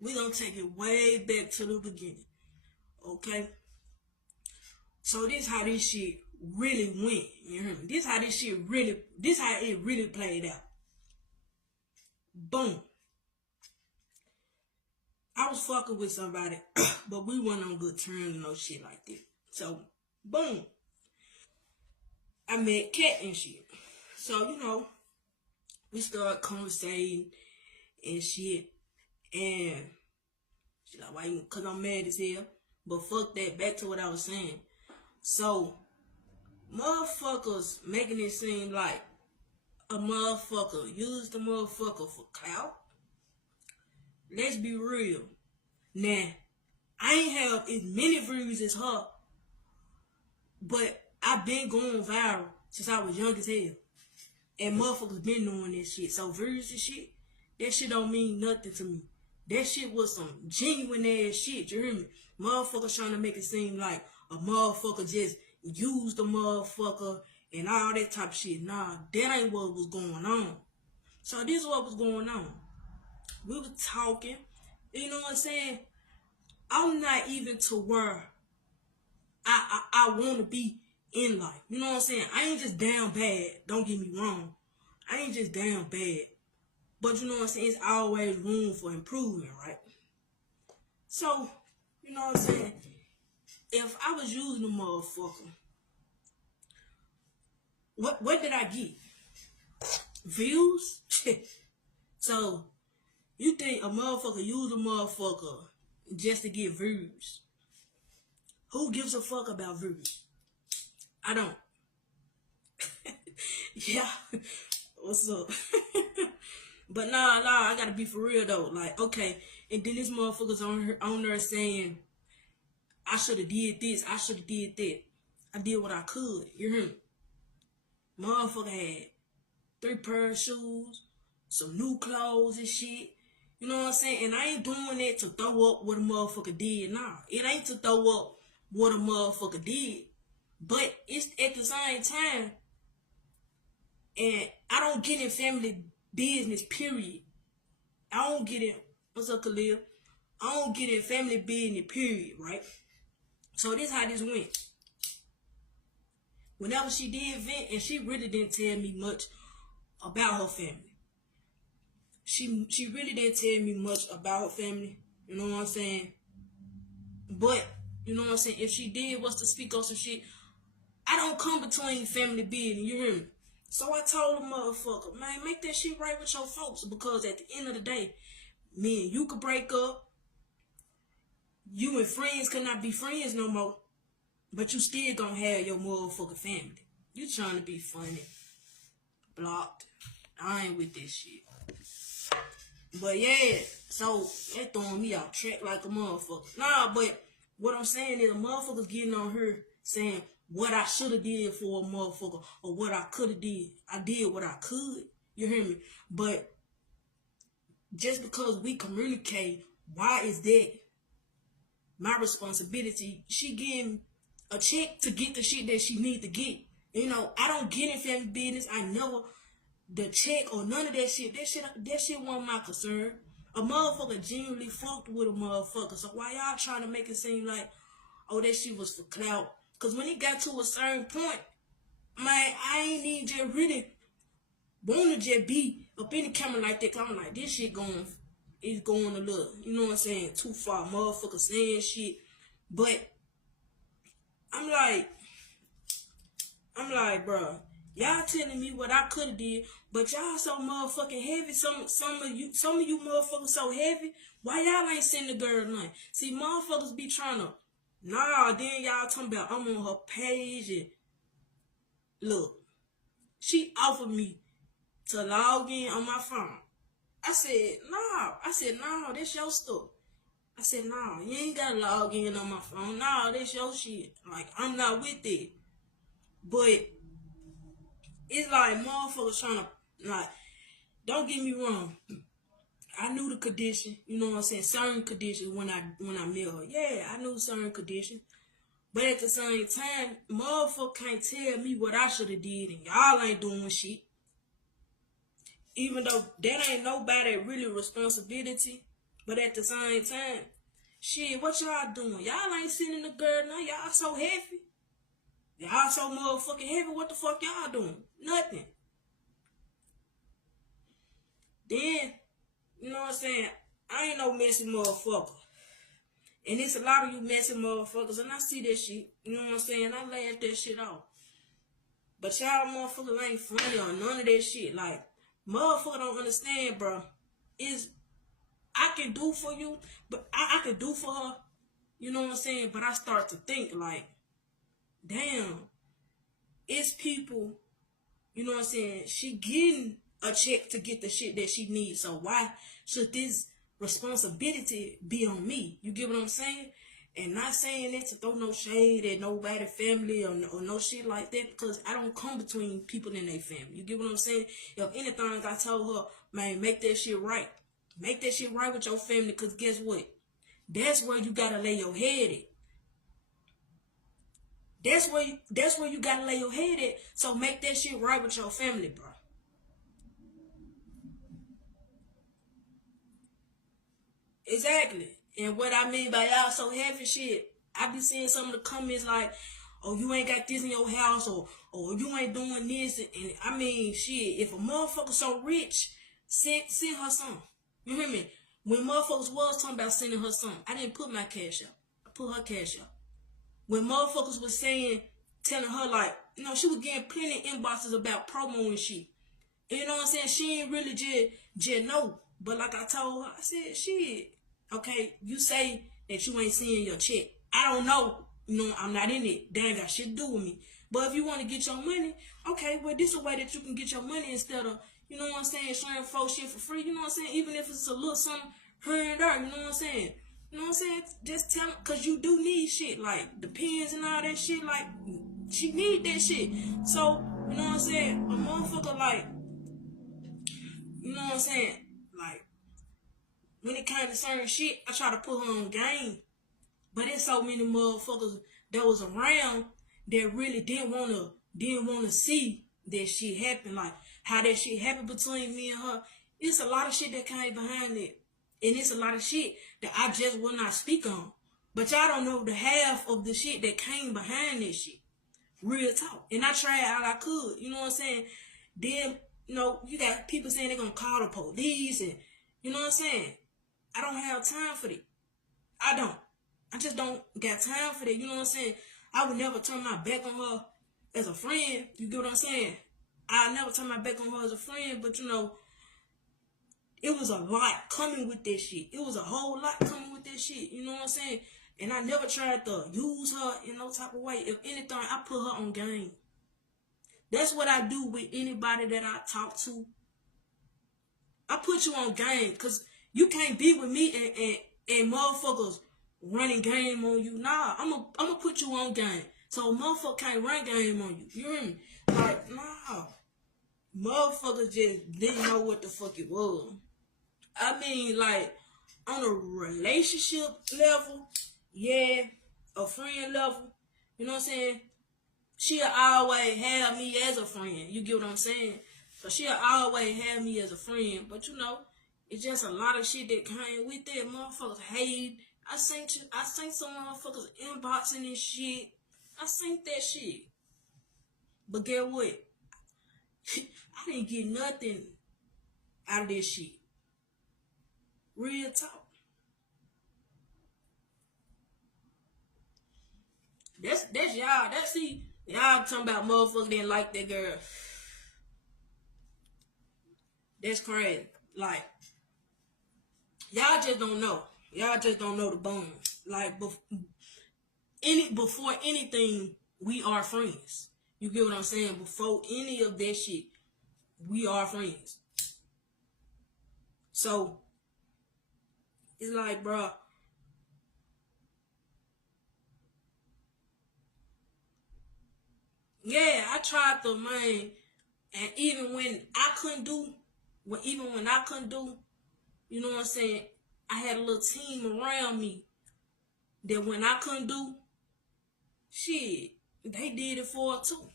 We gonna take it way back to the beginning. Okay? So this how this shit really went. You hear me? This how it really played out. Boom. I was fucking with somebody, but we weren't on good terms and no shit like that. So, boom. I met Kat and shit. So, we started conversating and shit. And she's like, why you? Because I'm mad as hell. But fuck that. Back to what I was saying. So, motherfuckers making it seem like a motherfucker used the motherfucker for clout. Let's be real. Now, I ain't have as many views as her, but I've been going viral since I was young as hell. And motherfuckers been doing this shit. So views and shit, that shit don't mean nothing to me. That shit was some genuine ass shit, you hear me? Motherfuckers trying to make it seem like a motherfucker just used a motherfucker and all that type of shit. Nah, that ain't what was going on. So this is what was going on. We were talking, you know what I'm saying? I'm not even to where I want to be in life. You know what I'm saying? I ain't just down bad. Don't get me wrong. I ain't just down bad. But you know what I'm saying? It's always room for improvement, right? So, you know what I'm saying? If I was using a motherfucker, what did I get? Views? So, you think a motherfucker use a motherfucker just to get views? Who gives a fuck about views? I don't. Yeah. What's up? But nah, I gotta be for real though. Like, okay, and then this motherfucker's on there saying, I should have did this, I should have did that. I did what I could. You hear me? Motherfucker had 3 pair of shoes, some new clothes and shit. You know what I'm saying? And I ain't doing it to throw up what a motherfucker did. Nah, it ain't to throw up what a motherfucker did. But it's at the same time, and I don't get in family business, period. I don't get in, what's up, Khalil? I don't get in family business, period, right? So this how this went. Whenever she did vent, and she really didn't tell me much about her family. She really didn't tell me much about her family. You know what I'm saying? But, you know what I'm saying? If she did was to speak on some shit, I don't come between family business, you hear me? So I told the motherfucker, man, make that shit right with your folks, because at the end of the day, me and you could break up. You and friends could not be friends no more. But you still gonna have your motherfucking family. You trying to be funny. Blocked. I ain't with this shit. But yeah, so they throwing me out track like a motherfucker. Nah, but what I'm saying is, a motherfucker's getting on her saying what I should have did for a motherfucker or what I could have did. I did what I could. You hear me? But just because we communicate, why is that my responsibility? She getting a check to get the shit that she need to get. You know, I don't get in family business. I never the check or none of that shit. That shit wasn't my concern. A motherfucker genuinely fucked with a motherfucker. So why y'all trying to make it seem like, oh, that shit was for clout? Cause when it got to a certain point, man, I ain't even just really wanna just be up in the camera like that. Cause I'm like, this shit is going a little, you know what I'm saying, too far. Motherfucker saying shit. But I'm like, bro, y'all telling me what I could have did, but y'all so motherfucking heavy. Some of you motherfuckers so heavy. Why y'all ain't sending the girl nothing? See, motherfuckers be trying to, nah, then y'all talking about I'm on her page and look, she offered me to log in on my phone. I said, no, that's your stuff. I said, no, you ain't gotta log in on my phone. No, that's your shit. Like, I'm not with it. But it's like motherfuckers trying to, like, don't get me wrong. I knew the condition, you know what I'm saying, certain conditions when I met her. Yeah, I knew certain conditions. But at the same time, motherfucker can't tell me what I should have did and y'all ain't doing shit. Even though that ain't nobody really responsibility. But at the same time, shit, what y'all doing? Y'all ain't sending the girl now. Y'all so heavy. Y'all so motherfucking heavy. What the fuck y'all doing? Nothing. Then, you know what I'm saying? I ain't no messy motherfucker. And it's a lot of you messy motherfuckers, and I see that shit. You know what I'm saying? I laugh that shit off. But y'all motherfuckers ain't funny or none of that shit. Like, motherfucker don't understand, bro. Is I can do for you, but I can do for her. You know what I'm saying? But I start to think like, damn, it's people, you know what I'm saying? She getting a check to get the shit that she needs. So why should this responsibility be on me? You get what I'm saying? And not saying that to throw no shade at nobody family or no shit like that, because I don't come between people in their family. You get what I'm saying? If anything, I told her, man, make that shit right. Make that shit right with your family, because guess what? That's where you gotta lay your head at. That's where you gotta lay your head at. So make that shit right with your family, bro. Exactly. And what I mean by y'all so heavy shit, I be seeing some of the comments like, oh, you ain't got this in your house, or you ain't doing this. And I mean, shit, if a motherfucker so rich, send her some. You hear me? When motherfuckers was talking about sending her some, I didn't put my cash out. I put her cash out. When motherfuckers was saying, telling her like, you know, she was getting plenty of inboxes about promo and shit. You know what I'm saying? She ain't really just know. But like I told her, I said, shit, okay, you say that you ain't seeing your check. I don't know. You know, I'm not in it. That ain't got shit to do with me. But if you want to get your money, okay, well, this is a way that you can get your money instead of, you know what I'm saying, sharing folks shit for free. You know what I'm saying? Even if it's a little something here and there, you know what I'm saying? You know what I'm saying? Just tell them, because you do need shit. Like, the pins and all that shit, like, she need that shit. So, you know what I'm saying? A motherfucker, like, you know what I'm saying? Like, when it came to certain shit, I try to put her on game. But there's so many motherfuckers that was around that really didn't wanna see that shit happen. Like how that shit happened between me and her. It's a lot of shit that came behind it. And it's a lot of shit that I just will not speak on. But y'all don't know the half of the shit that came behind this shit. Real talk. And I tried all I could. You know what I'm saying? Then, you know, you got people saying they're gonna call the police and you know what I'm saying? I don't have time for that. I don't. I just don't got time for that. You know what I'm saying? I would never turn my back on her as a friend. You get what I'm saying? I never turn my back on her as a friend, but you know, it was a lot coming with this shit. It was a whole lot coming with this shit. You know what I'm saying? And I never tried to use her in no type of way. If anything, I put her on game. That's what I do with anybody that I talk to. I put you on game because you can't be with me and motherfuckers running game on you. Nah, I'm gonna put you on game. So a motherfucker can't run game on you. You hear me? Like, nah. Motherfuckers just didn't know what the fuck it was. I mean, like, on a relationship level, yeah, a friend level, you know what I'm saying? She'll always have me as a friend. You get what I'm saying? So she'll always have me as a friend. But you know, it's just a lot of shit that came with that. Motherfuckers hate. I seen some motherfuckers inboxing and shit. I seen that shit. But get what? I didn't get nothing out of this shit. Real talk. That's y'all. That's see y'all talking about motherfuckers didn't like that girl. That's crazy. Like y'all just don't know. Y'all just don't know the bones. Like before anything, we are friends. You get what I'm saying? Before any of that shit, we are friends. So it's like, bro, yeah, I tried to man, and even when I couldn't do, you know what I'm saying? I had a little team around me that when I couldn't do, shit, they did it for her too.